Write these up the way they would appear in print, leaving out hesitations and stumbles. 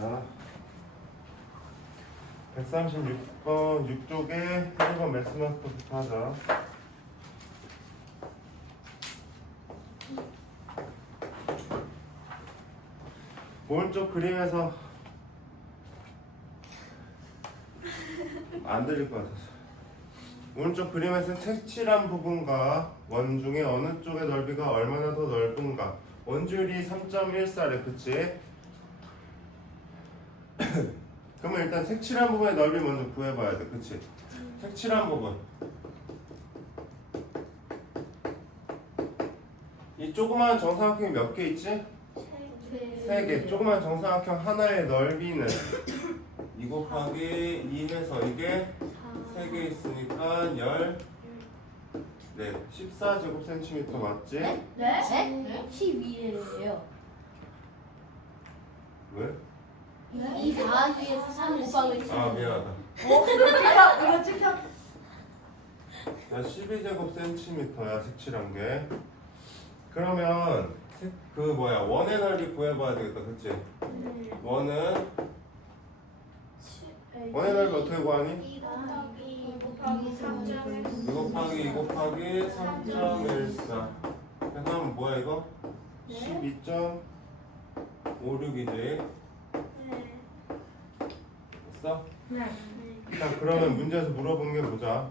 자, 136번 6쪽에 1번 매스마스터부터 하자. 오른쪽 그림에서 안 들릴 것 같아서 오른쪽 그림에서 색칠한 부분과 원중의 어느 쪽의 넓이가 얼마나 더 넓은가. 원줄이 3.14래, 그치? 그러면 일단 색칠한 부분의 넓이 먼저 구해봐야 돼, 그치? 색칠한 부분 이 조그마한 정사각형이 몇 개 있지? 3개. 조그마한 정사각형 하나의 넓이는 2 곱하기 2 해서 이게 3개 있으니까 14제곱센티미터 맞지? 네? 12예요. 왜? 이 4위에서 3 곱하기 7. 아, 미안하다. 이거 찍혀. 야, 12제곱센티미터야, 색칠한 게. 그러면 원의 넓이 구해봐야 되겠다, 그치? 원의 넓이 어떻게 구하니? 2 곱하기 3.1. 2 곱하기 2 곱하기 3.14. 그래서 하면 뭐야 이거? 12.56이지. 됐어? 자, 그러면 문제에서 물어본 게 보자.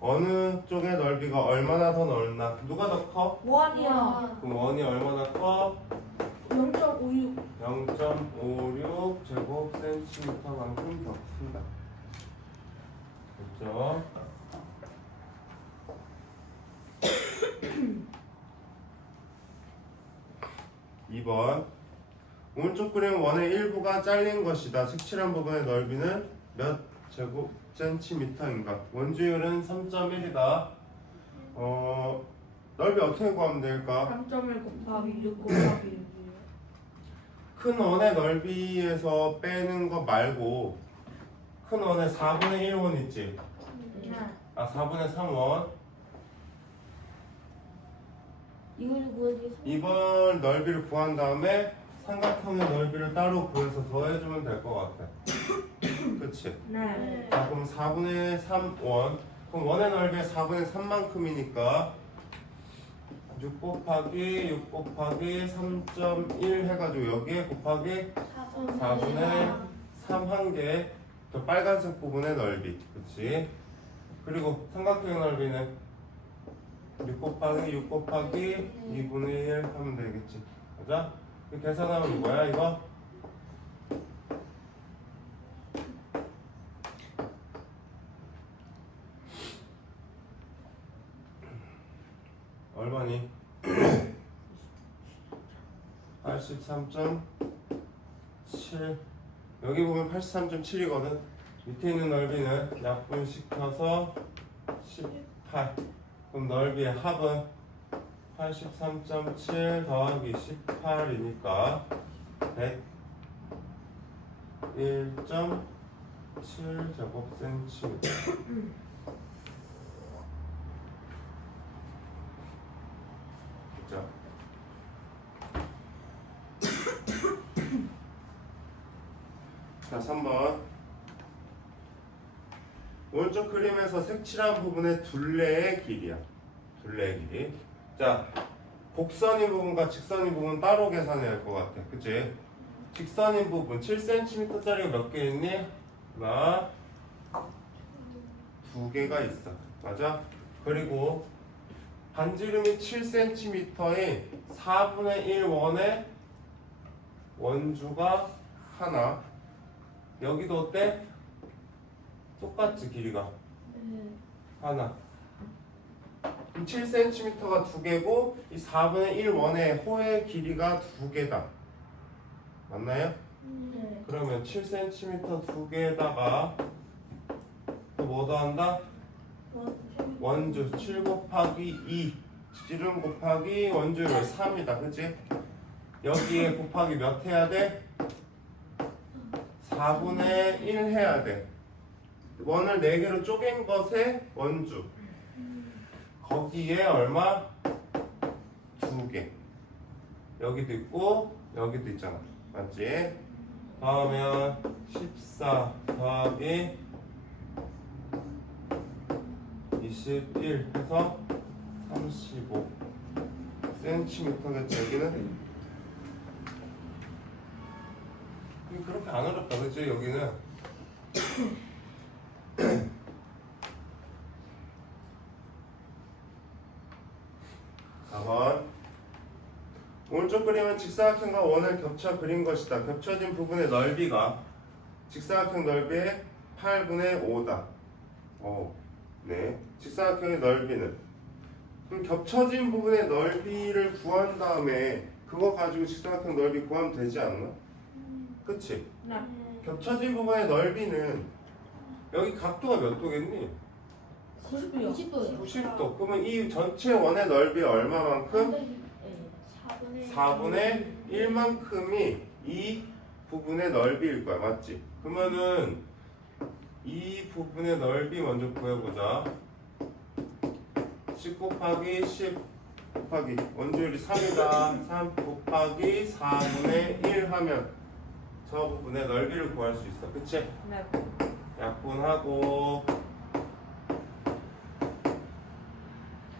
어느 쪽의 넓이가 얼마나 더 넓나? 누가 더 커? 원이요. 그럼 원이 얼마나 커? 0.56. 0.56 제곱센티미터만큼 더 큽니다. 됐죠? (2번) 오른쪽 그림 원의 일부가 잘린 것이다. 색칠한 부분의 넓이는 몇 제곱센티미터인가? 원주율은 3.1이다. 넓이 어떻게 구하면 될까? 3.1 곱하기 6 곱하기 6이요. 큰 원의 넓이에서 빼는 거 말고 큰 원의 4분의 1원 있지? 아, 4분의 3원. 이걸 구하기 2번 넓이를 구한 다음에 삼각형의 넓이를 따로 구해서 더해주면 될 것 같아. 그치? 네. 자, 그럼 4분의 3원. 그럼 원의 넓이의 4분의 3만큼이니까 6 곱하기 6 곱하기 3.1 해가지고 여기에 곱하기 4분의 3 한 개. 저 빨간색 부분의 넓이. 그치? 그리고 삼각형의 넓이는 6 곱하기 6 곱하기 2분의 1 하면 되겠지. 맞아? 계산하면 뭐야 이거? 얼마니? 83.7. 여기 보면 83.7이거든. 밑에 있는 넓이는 약분시켜서 18. 그럼 넓이의 합은 83.7 더하기 18이니까 101.7 제곱센티미터. 그죠? 자, 3번. 오른쪽 그림에서 색칠한 부분의 둘레의 길이야. 둘레의 길이. 자, 곡선인 부분과 직선인 부분 따로 계산해야 할 것 같아. 그치? 직선인 부분 7cm짜리가 몇 개 있니? 하나, 2개가 있어. 맞아? 그리고 반지름이 7cm인 4분의 1 원의 원주가 하나. 여기도 어때? 똑같지, 길이가. 하나. 7cm가 2개고 이 4분의 1 원의 호의 길이가 2개다. 맞나요? 네. 그러면 7cm 2개에다가 또 뭐 더한다? 원주 7 곱하기 2 지름 곱하기 원주율 3이다. 그치? 여기에 곱하기 몇 해야 돼? 4분의 1 해야 돼. 원을 4개로 쪼갠 것의 원주. 거기에 얼마? 2개. 여기도 있고 여기도 있잖아. 맞지? 다음에 14 더하기 21 해서 35 cm겠지 여기는? 그렇게 안 어렵다 그치 여기는? 4번 오른쪽 그림은 직사각형과 원을 겹쳐 그린 것이다. 겹쳐진 부분의 넓이가 직사각형 넓이의 8분의 5다. 네. 직사각형의 넓이는 그럼 겹쳐진 부분의 넓이를 구한 다음에 그거 가지고 직사각형 넓이 구하면 되지 않나? 그치? 네. 겹쳐진 부분의 넓이는 여기 각도가 몇 도겠니? 90도요. 90도요. 90도. 그러면 이 전체 원의 넓이 얼마만큼? 4분의 1만큼이 이 부분의 넓이일 거야. 맞지? 그러면은 이 부분의 넓이 먼저 구해보자. 10 곱하기 10 곱하기 원주율이 3이다. 3 곱하기 4분의 1 하면 저 부분의 넓이를 구할 수 있어. 그치? 네. 약분하고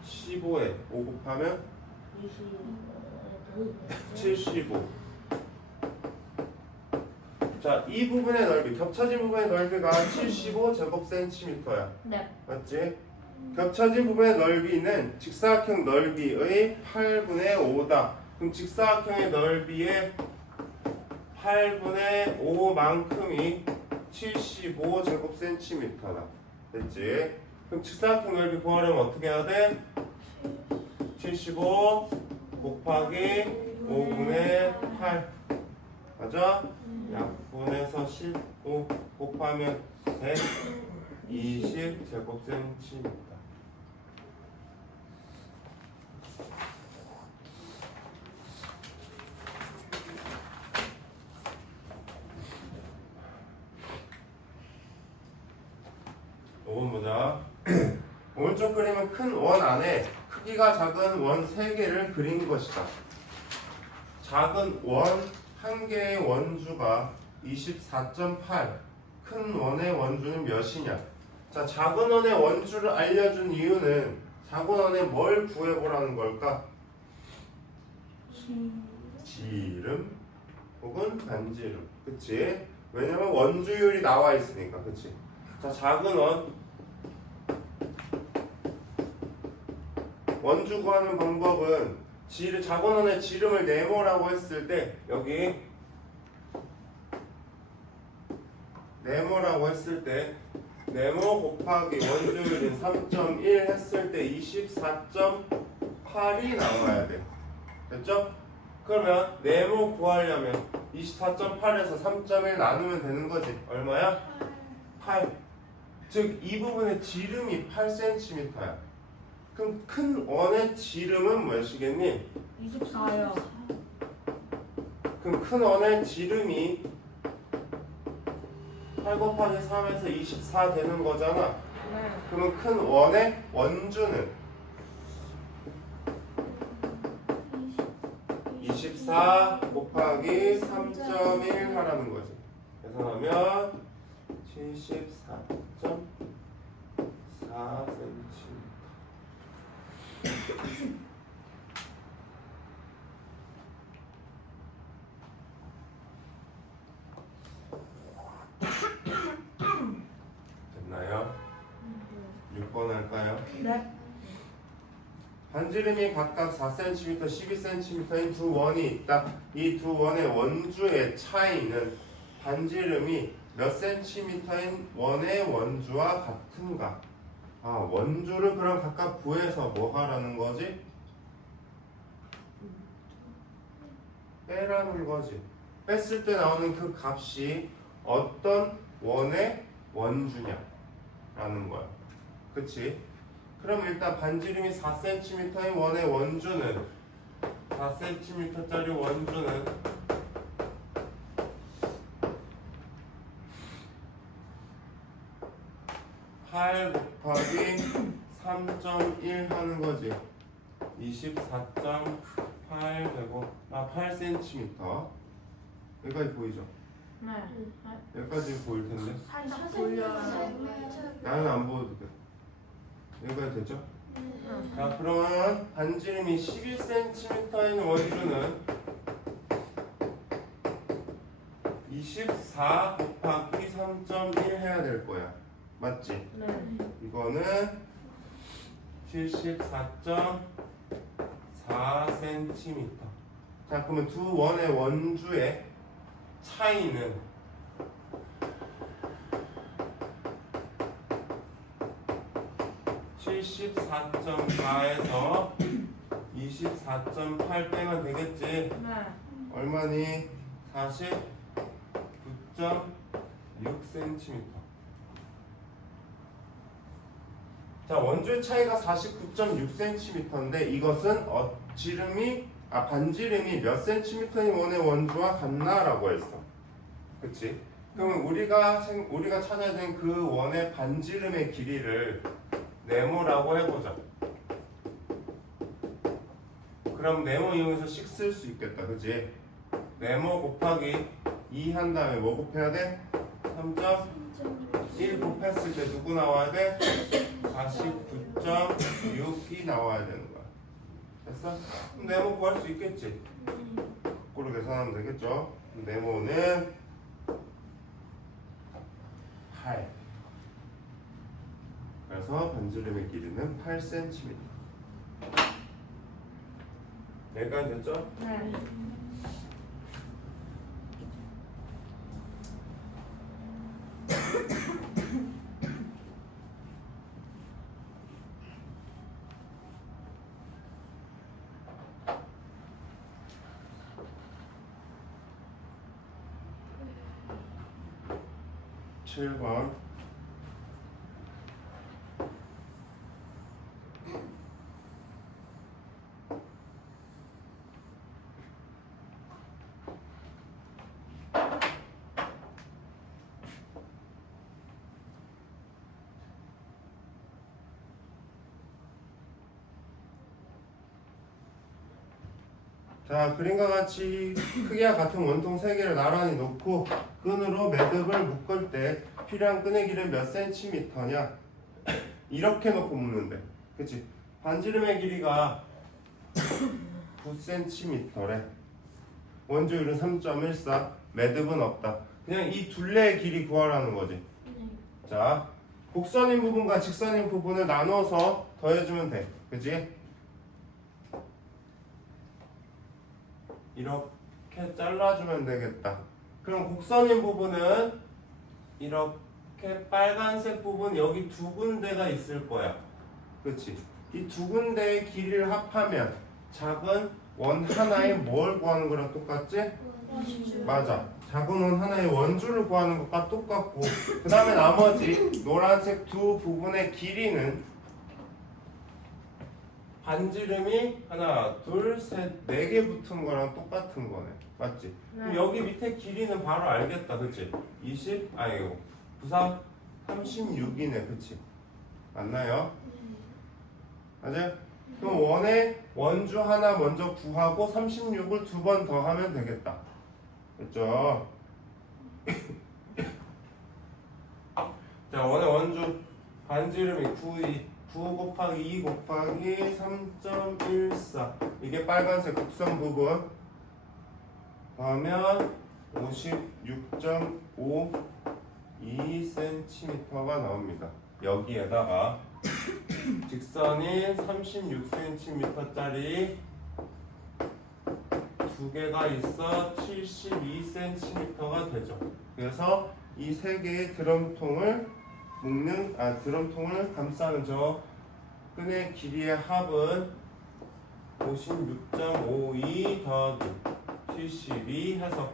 15에 5 곱하면 75. 자, 이 부분의 넓이, 겹쳐진 부분의 넓이가 75 제곱센티미터야. 네. 맞지? 겹쳐진 부분의 넓이는 직사각형 넓이의 8분의 5다. 그럼 직사각형의 넓이의 8분의 5만큼이 75 제곱센티미터다. 됐지? 그럼 직사각형 넓이 구하려면 어떻게 해야 돼? 75 곱하기 5분의 8 맞아? 약분해서 15 곱하면 120 제곱센티미터. 이건 보자. 오른쪽 그림은 큰 원 안에 크기가 작은 원 3개를 그린 것이다. 작은 원 1개의 원주가 24.8. 큰 원의 원주는 몇이냐? 자, 작은 원의 원주를 알려준 이유는 작은 원에 뭘 구해보라는 걸까? 지름 혹은 반지름. 그치? 왜냐면 원주율이 나와 있으니까. 그치? 자, 작은 원주 구하는 방법은 작은 원의 지름을 네모라고 했을 때 여기 네모라고 했을 때 네모 곱하기 원주율인 3.1 했을 때 24.8이 나와야 돼. 됐죠? 그러면 네모 구하려면 24.8에서 3.1 나누면 되는 거지. 얼마야? 8. 즉 이 부분의 지름이 8cm야. 그럼 큰 원의 지름은 몇이겠니? 24요. 그럼 큰 원의 지름이 8 곱하기 3에서 24 되는 거잖아. 네. 그러면 큰 원의 원주는 24 곱하기 3.1 하라는 거지. 그래서 하면 74.4cm. 됐나요? 6번 할까요? 네. 반지름이 각각 4cm, 12cm인 두 원이 있다. 이 두 원의 원주의 차이는 반지름이 몇 cm인 원의 원주와 같은가? 아, 원주를 그럼 각각 구해서 뭐 하라는 거지? 빼라는 거지. 뺐을 때 나오는 그 값이 어떤 원의 원주냐? 라는 거야. 그치? 그럼 일단 반지름이 4cm인 원의 원주는 4cm짜리 원주는 8 곱하기 3.1 하는 거지. 24.8 되고 8cm 여기까지 보이죠? 네. 여기까지 보일 텐데. 돌려요. 나는 안 보여도 돼. 여기까지 됐죠? 응. 자, 그러면 반지름이 11cm인 원주는 24 곱하기 3.1 해야 될 거야. 맞지? 네. 이거는 74.4cm. 자, 그러면 두 원의 원주의 차이는 (74.4에서) 24.8 빼면 되겠지? 네. 얼마니? 49.6cm. 자, 원주의 차이가 49.6cm인데 이것은 반지름이 몇 cm인 원의 원주와 같나라고 했어. 그치? 그러면 우리가 찾아야 되는 그 원의 반지름의 길이를 네모라고 해보자. 그럼 네모 이용해서 식 쓸 수 있겠다. 그치? 네모 곱하기 2 한 다음에 뭐 곱해야 돼? 3.1 곱했을 때 누구 나와야 돼? 49.6이 나와야 되는 거야. 됐어? 그럼 네모 구할 수 있겠지? 거꾸로 계산하면 되겠죠? 네모는 8. 그래서 반지름의 길이는 8cm. 여기까지 됐죠? 네. 칠 번. 자, 그림과 같이 크기와 같은 원통 3개를 나란히 놓고 끈으로 매듭을 묶을 때 필요한 끈의 길이는 몇 cm냐? 이렇게 놓고 묶는데, 그치? 반지름의 길이가 9cm래. 원주율은 3.14. 매듭은 없다. 그냥 이 둘레의 길이 구하라는 거지. 자, 곡선인 부분과 직선인 부분을 나눠서 더해주면 돼. 그치? 이렇게 잘라주면 되겠다. 그럼 곡선인 부분은 이렇게 빨간색 부분 여기 두 군데가 있을 거야. 그치? 이 두 군데의 길이를 합하면 작은 원 하나에 뭘 구하는 거랑 똑같지? 맞아. 작은 원 하나의 원주를 구하는 것과 똑같고 그 다음에 나머지 노란색 두 부분의 길이는 반지름이 하나, 둘, 셋, 네 개 붙은 거랑 똑같은 거네. 맞지? 그럼 여기 밑에 길이는 바로 알겠다. 그치? 20, 아이고. 93, 36이네. 그치? 맞나요? 맞아요? 그럼 원의 원주 하나 먼저 구하고 36을 두 번 더 하면 되겠다. 그렇죠? 자, 원의 원주 반지름이 9 곱하기 2 곱하기 3.14 이게 빨간색 곡선 부분 하면 56.52cm가 나옵니다. 여기에다가 직선인 36cm짜리 두 개가 있어 72cm가 되죠. 그래서 이 세 개의 드럼통을 드럼통을 감싸는 저 끈의 길이의 합은 56.52 더하기 72 해서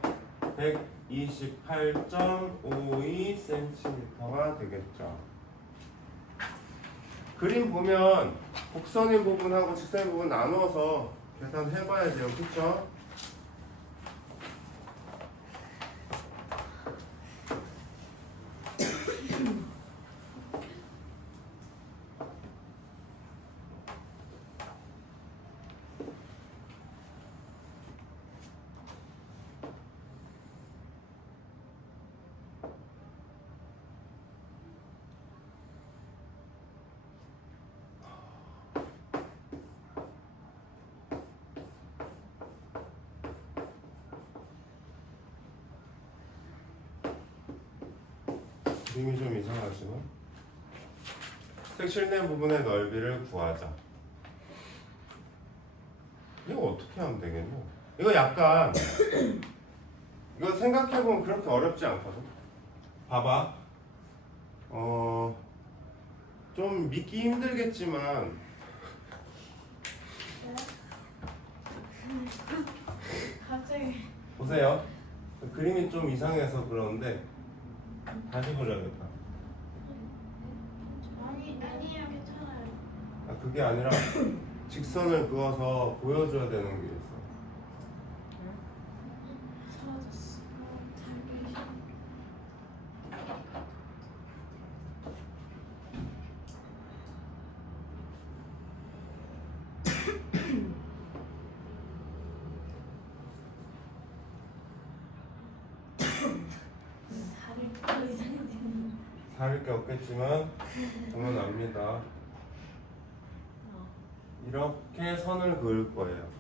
128.52cm가 되겠죠. 그림 보면 곡선인 부분하고 직선인 부분 나눠서 계산해봐야 돼요. 그쵸? 그림이 좀 이상하지만 색칠된 부분의 넓이를 구하자. 이거 어떻게 하면 되겠노? 이거 약간 이거 생각해보면 그렇게 어렵지 않거든. 봐봐. 좀 믿기 힘들겠지만 갑자기. 보세요. 그림이 좀 이상해서 그러는데 다시 보려겠다. 아니에요, 괜찮아요. 아, 그게 아니라 직선을 그어서 보여줘야 되는 게 있어. 사라졌어. 잘 계셔. 다를 거 이상해지는. 다를 게 없겠지만 보면 압니다. 이렇게 선을 그을 거예요.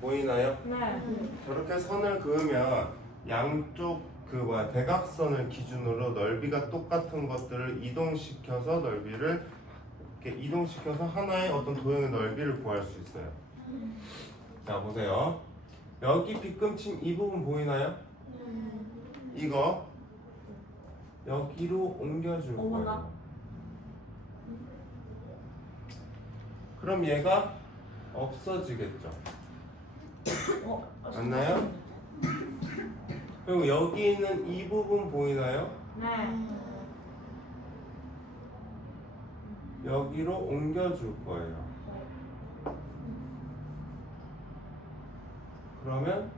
보이나요? 네. 저렇게 선을 그으면 양쪽 대각선을 기준으로 넓이가 똑같은 것들을 이동시켜서 넓이를 이렇게 이동시켜서 하나의 어떤 도형의 넓이를 구할 수 있어요. 자 보세요. 여기 빗금침 이 부분 보이나요? 이거 여기로 옮겨줄 거예요. 그럼 얘가 없어지겠죠. 맞나요? 그리고 여기 있는 이 부분 보이나요? 네. 여기로 옮겨줄 거예요. 그러면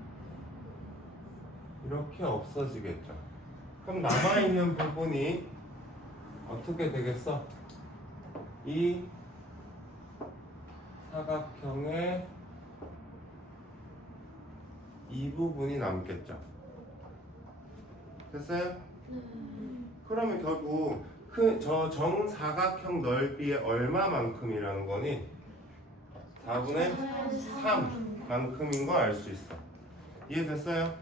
이렇게 없어지겠죠. 그럼 남아있는 부분이 어떻게 되겠어? 이 사각형의 이 부분이 남겠죠. 됐어요? 그러면 결국 저 정사각형 넓이의 얼마만큼이라는 거니? 4분의 3만큼인 거 알 수 있어. 이해됐어요?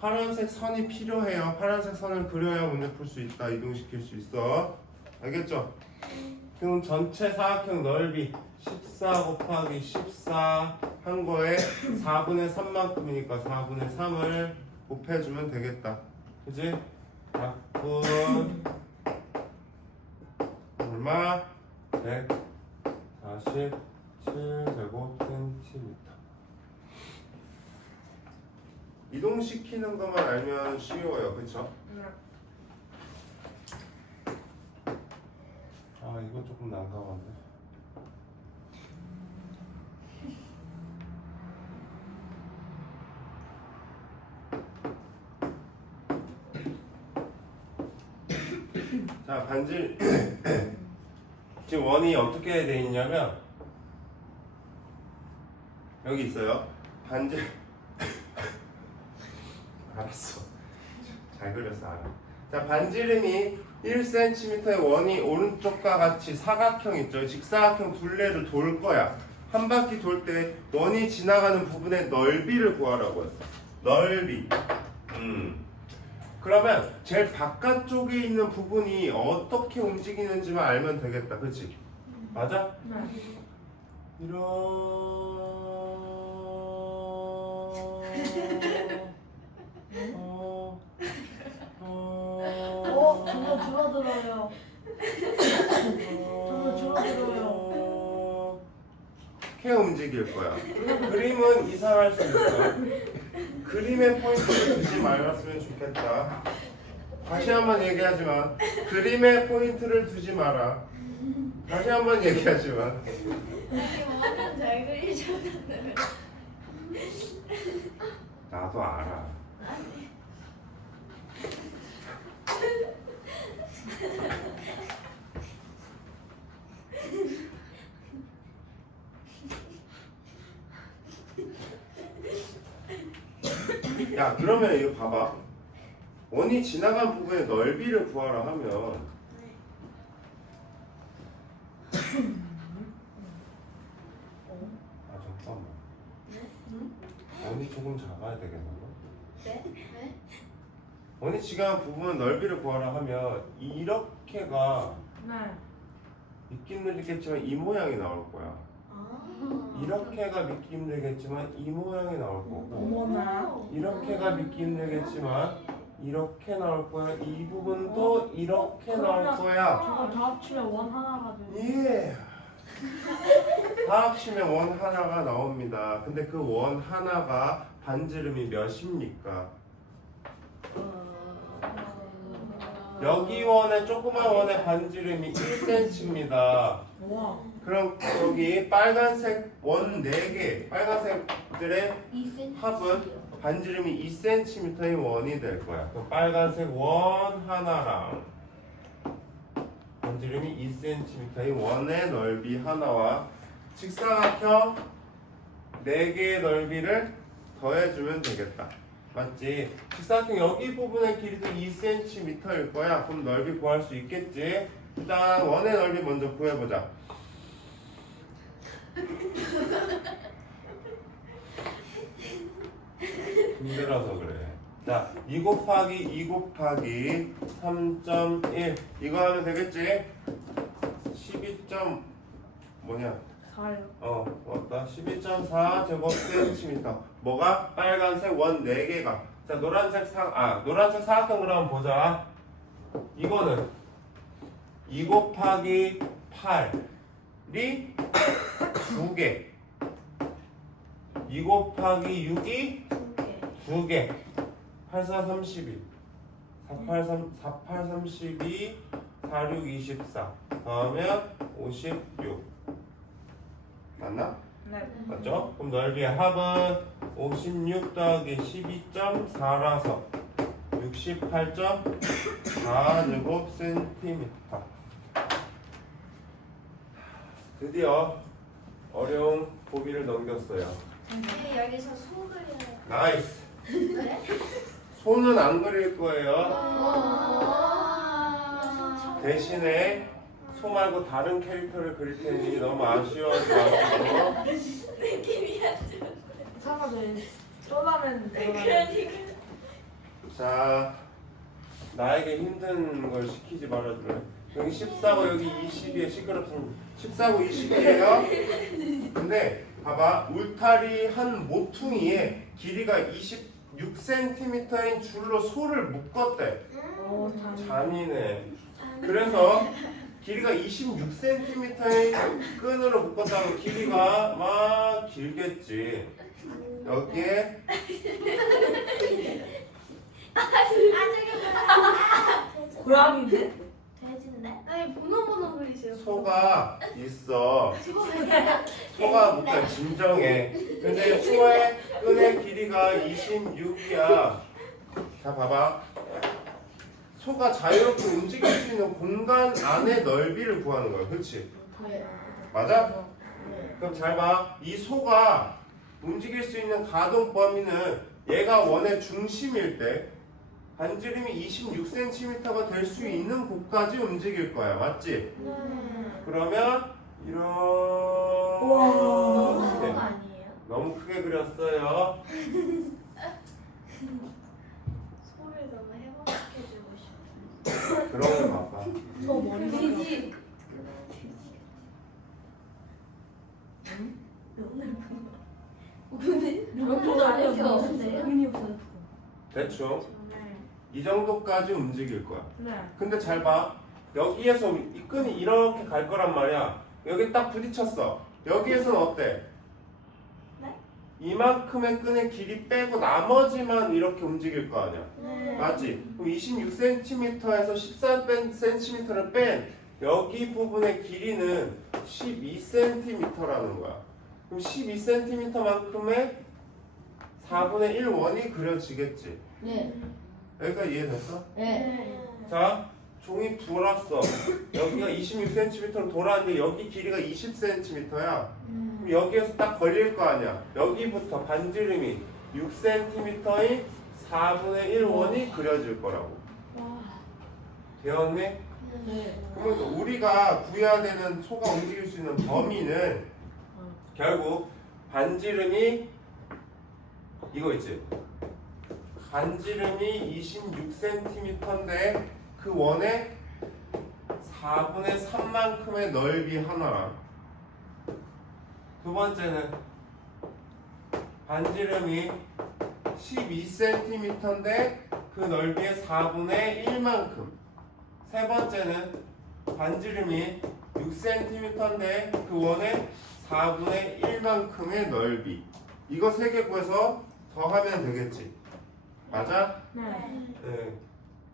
파란색 선이 필요해요. 파란색 선을 그려야 문제 풀 수 있다. 이동시킬 수 있어. 알겠죠? 그럼 전체 사각형 넓이 14 곱하기 14 한 거에 4분의 3만큼이니까 4분의 3을 곱해주면 되겠다. 그지? 약분 얼마? 147제곱센티미터. 이동시키는 것만 알면 쉬워요. 그쵸? 아 이거 조금 난감한데. 자 반질 지금 원이 어떻게 돼 있냐면 여기 있어요. 반질 알았어. 잘 그렸어 알아. 자 반지름이 1cm의 원이 오른쪽과 같이 사각형 있죠. 직사각형 둘레를 돌 거야. 한 바퀴 돌 때 원이 지나가는 부분의 넓이를 구하라고 했어. 넓이. 그러면 제일 바깥쪽에 있는 부분이 어떻게 움직이는지만 알면 되겠다. 그치? 맞아? 이런 점점 줄어들어요. 점점 줄어들어요. 이렇게 움직일 거야. 그림은 이상할 수 있어. 그림의 포인트를 두지 말았으면 좋겠다. 다시 한번 얘기하지만 그림의 포인트를 두지 마라. 다시 한번 얘기하지만 완전 잘 그리셨는데. 나도 알아. 야 그러면 이거 봐봐. 원이 지나간 부분의 넓이를 구하라 하면 아 잠깐만. 원이 조금 작아야 되겠나? 네? 원이 지각한 부분 넓이를 구하라 하면 이렇게가 네. 믿기 힘들겠지만 이 모양이 나올 거야. 아. 이렇게가 믿기 힘들겠지만 이 모양이 나올 거고 어머나. 이렇게가 믿기 힘들겠지만 이렇게 나올 거야. 이 부분도 이렇게 나올 거야. 저거 다 합치면 원 하나가 돼. 예. 다 합치면 원 하나가 나옵니다. 근데 그 원 하나가 반지름이 몇입니까? 여기 원의 조그만 원의 반지름이 1cm입니다. 와. 그럼 여기 빨간색 원 4개, 빨간색들의 2cm. 합은 반지름이 2cm의 원이 될 거야. 그럼 빨간색 원 하나랑 반지름이 2cm의 원의 넓이 하나와 직사각형 4개의 넓이를 더해주면 되겠다. 맞지? 직사각형 여기 부분의 길이도 2cm일 거야. 그럼 넓이 구할 수 있겠지? 일단 원의 넓이 먼저 구해보자. 힘들어서 그래. 자, 2 곱하기 2 곱하기 3.1 이거 하면 되겠지? 12. 뭐냐? 4요. 맞다. 12.4 제곱센티미터. 뭐가? 빨간색 원 4개가. 자, 노란색 사각형 그럼 보자. 이거는 2 곱하기 8이 2개. 2 곱하기 6이 2개. 8, 4, 32. 4, 8, 32. 4, 6, 24. 더하면 56. 맞나? 네. 맞죠? 그럼 넓이의 합은 56 더하기 12.4라서 68.4제곱센티미터. 드디어 어려운 고비를 넘겼어요. 선생님 여기서 소 그려요. 나이스. 네? 손은 안 그릴 거예요. 아. 대신에 소 말고 다른 캐릭터를 그릴 테니 너무 아쉬워하지 마시고. 느낌이 안 좋아. 사람들 쏟아내는 그러니까. 자, 나에게 힘든 걸 시키지 말아줄래? 여기 14고 여기 20이에 시끄럽습니다. 14고 20이에요. 근데 봐봐, 울타리 한 모퉁이에 길이가 26cm인 줄로 소를 묶었대. 잔인해. 그래서 길이가 26cm의 끈으로 묶었다면 길이가 막 길겠지. 여기에 고양이인데? 돼지인데? 아니 번호 그리세요. 소가 있어. 소가 묶여 진정해. 근데 소의 끈의 길이가 26이야. 자 봐봐. 소가 자유롭게 움직일 수 있는 공간 안의 넓이를 구하는 거야. 그렇지? 맞아? 그럼 잘 봐. 이 소가 움직일 수 있는 가동 범위는 얘가 원의 중심일 때 반지름이 26cm가 될 수 있는 곳까지 움직일 거야. 맞지? 그러면 우와. 이렇게 아니에요? 너무 크게 그렸어요. 소를 너무 행복해주고 싶어. 그러면 봐봐. 소 머리 돼지. 근데 명도 아니야. 없는데요? 의미 없어요. 대충 이 정도까지 움직일 거야. 네. 근데 잘 봐. 여기에서 이 끈이 이렇게 갈 거란 말이야. 여기 딱 부딪혔어. 여기에서는 어때? 네? 이만큼의 끈의 길이 빼고 나머지만 이렇게 움직일 거 아니야. 네. 맞지? 그럼 26cm에서 14cm를 뺀 여기 부분의 길이는 12cm라는 거야. 그럼 12cm만큼의 4분의 1 원이 그려지겠지. 네. 여기까지 이해됐어? 네. 자, 종이 돌았어. 여기가 26cm로 돌았는데 여기 길이가 20cm야. 그럼 여기에서 딱 걸릴 거 아니야. 여기부터 반지름이 6cm의 4분의 1 원이 그려질 거라고. 되었니? 네. 그러니까 우리가 구해야 되는 소가 움직일 수 있는 범위는 결국 반지름이 이거 있지? 반지름이 26cm인데 그 원의 4분의 3만큼의 넓이 하나랑 두 번째는 반지름이 12cm인데 그 넓이의 4분의 1만큼 세 번째는 반지름이 6cm인데 그 원의 4분의 1만큼의 넓이 이거 세 개 구해서 더하면 되겠지 맞아? 네. 네.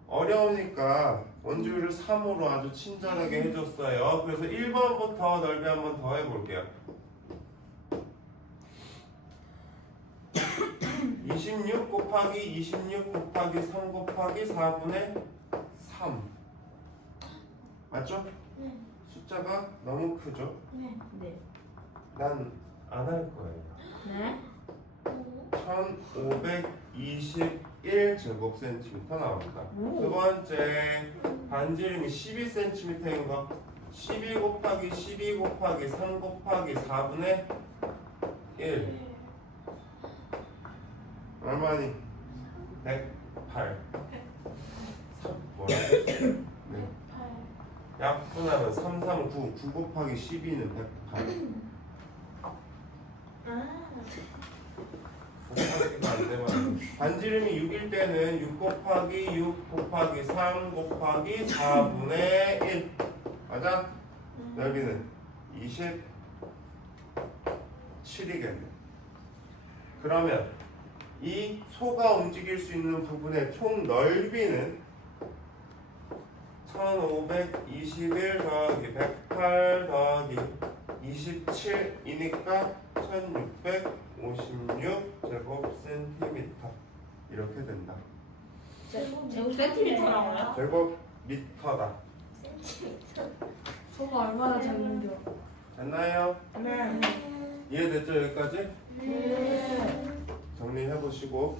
어려우니까 원주율을 3으로 아주 친절하게 해줬어요. 그래서 1번부터 넓이 한번 더 해볼게요. 26 곱하기 26 곱하기 3 곱하기 4분의 3 맞죠? 네. 숫자가 너무 크죠? 네. 네. 난 안 할 거예요. 네. 1521 제곱센티미터 나옵니다. 오. 두 번째 반지름이 12cm인 거 12 곱하기 12 곱하기 3 곱하기 4분의 1 얼마니? 108 뭐라 네. 약분하면 3, 3, 9 9 곱하기 12는 108 곱하기가 안 되면 반지름이 6일 때는 6 곱하기 6 곱하기 3 곱하기 4분의 1 맞아? 넓이는 27이겠네. 그러면 이 소가 움직일 수 있는 부분의 총 넓이는 1521 더하기 108 더하기 27이니까 1656 제곱센티미터 이렇게 된다. 제곱 센티미터라고요? 제곱미터다. 소가 얼마나 작은겨? 됐나요? 네. 이해됐죠 여기까지? 네. 정리해 보시고